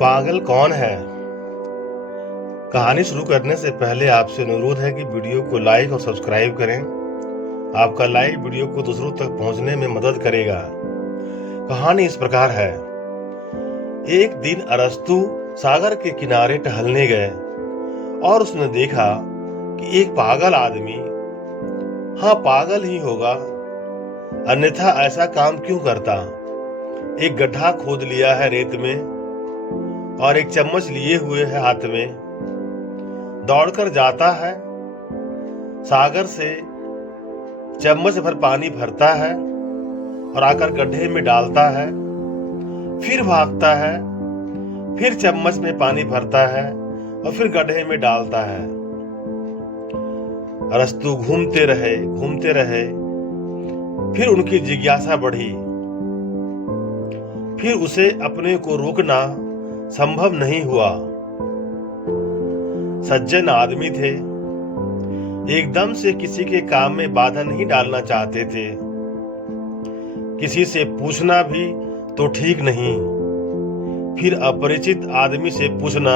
पागल कौन है? कहानी शुरू करने से पहले आपसे अनुरोध है कि वीडियो को लाइक और सब्सक्राइब करें। आपका लाइक वीडियो को दूसरों तक पहुंचने में मदद करेगा। कहानी इस प्रकार है। एक दिन अरस्तु सागर के किनारे टहलने गए और उसने देखा कि एक पागल आदमी, हाँ पागल ही होगा, अन्यथा ऐसा काम क्यों करता, एक गड्ढा खोद लिया है रेत में और एक चम्मच लिए हुए है हाथ में, दौड़कर जाता है, सागर से चम्मच भर पानी भरता है और आकर गड्ढे में डालता है, फिर भागता है, फिर चम्मच में पानी भरता है और फिर गड्ढे में डालता है। अरस्तु घूमते रहे, फिर उनकी जिज्ञासा बढ़ी। फिर उसे अपने को रोकना संभव नहीं हुआ। सज्जन आदमी थे, एकदम से किसी के काम में बाधा नहीं डालना चाहते थे। किसी से पूछना भी तो ठीक नहीं, फिर अपरिचित आदमी से पूछना,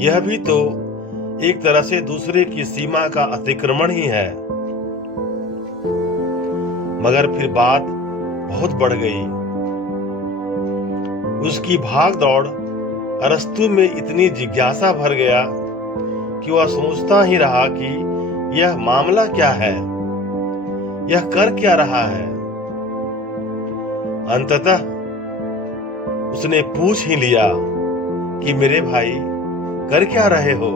यह भी तो एक तरह से दूसरे की सीमा का अतिक्रमण ही है। मगर फिर बात बहुत बढ़ गई। उसकी भाग दौड़ अरस्तु में इतनी जिज्ञासा भर गया कि वह सोचता ही रहा कि यह मामला क्या है, यह कर क्या रहा है। अंततः उसने पूछ ही लिया कि मेरे भाई कर क्या रहे हो?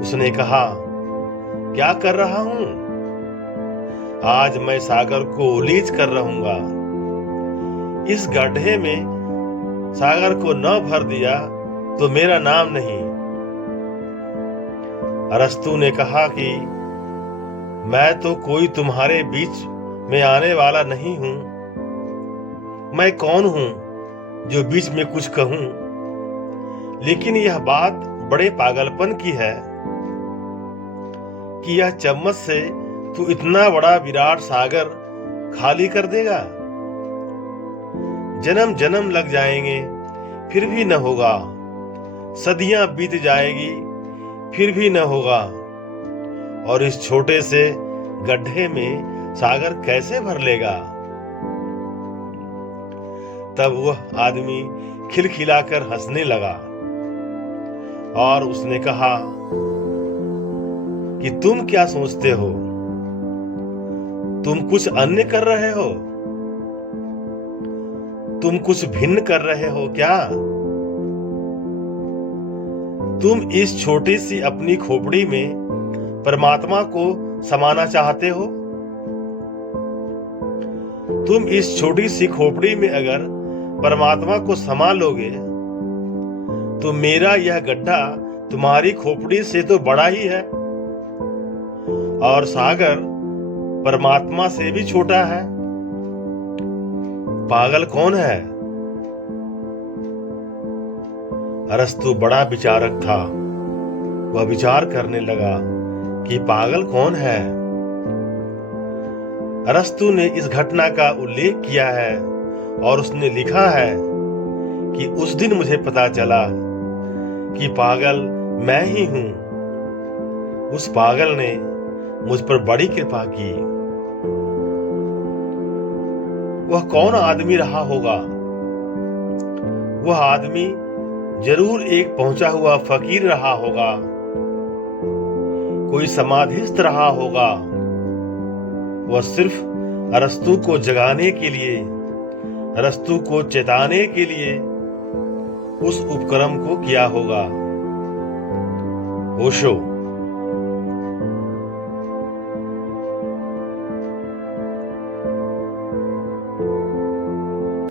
उसने कहा, क्या कर रहा हूं? आज मैं सागर को उलीच कर रहूंगा। इस गड्ढे में सागर को न भर दिया तो मेरा नाम नहीं। अरस्तु ने कहा कि मैं तो कोई तुम्हारे बीच में आने वाला नहीं हूं। मैं कौन हूं जो बीच में कुछ कहूं? लेकिन यह बात बड़े पागलपन की है कि यह चम्मच से तू इतना बड़ा विराट सागर खाली कर देगा। जन्म जन्म लग जाएंगे फिर भी न होगा, सदियां बीत जाएगी फिर भी न होगा, और इस छोटे से गड्ढे में सागर कैसे भर लेगा? तब वह आदमी खिलखिलाकर हंसने लगा और उसने कहा कि तुम क्या सोचते हो? तुम कुछ अन्य कर रहे हो? तुम कुछ भिन्न कर रहे हो क्या? तुम इस छोटी सी अपनी खोपड़ी में परमात्मा को समाना चाहते हो? तुम इस छोटी सी खोपड़ी में अगर परमात्मा को समा लोगे तो मेरा यह गड्ढा तुम्हारी खोपड़ी से तो बड़ा ही है, और सागर परमात्मा से भी छोटा है। पागल कौन है? अरस्तु बड़ा विचारक था। वह विचार करने लगा कि पागल कौन है। अरस्तु ने इस घटना का उल्लेख किया है और उसने लिखा है कि उस दिन मुझे पता चला कि पागल मैं ही हूं। उस पागल ने मुझ पर बड़ी कृपा की। वह कौन आदमी रहा होगा? वह आदमी जरूर एक पहुंचा हुआ फकीर रहा होगा, कोई समाधिस्थ रहा होगा। वह सिर्फ अरस्तु को जगाने के लिए, अरस्तु को चेताने के लिए उस उपक्रम को किया होगा। ओशो।